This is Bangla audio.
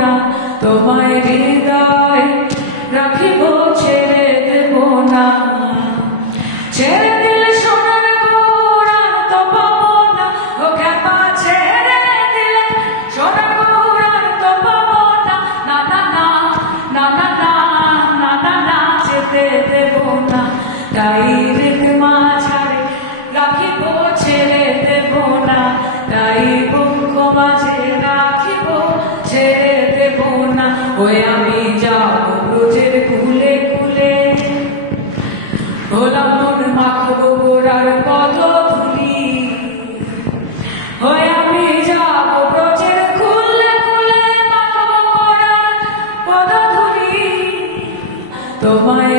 না, তোমায় হৃদয় রাখিব, ছেড়ে দেব না। ছেড়ে দিলে সোনার গৌরার তো পাবো না, ও খ্যাপা ছেড়ে দিলে সোনার গৌরার তো পাবো না। না না না না না না না না না, যেতে দেব না। তাই রেখ মাঝারে রাখিব, ছেড়ে দেব না। তাই বুক মাঝে রাখিব, ছেড়ে দেব না। ওই আমি যাব ব্রজের কুলে কুলে, ভোলা মন মাখবো গোড়ার পদধূলি। ওই আমি যাব ব্রজের কুলে কুলে, মাখবো গোড়ার পদধূলি। তোমায়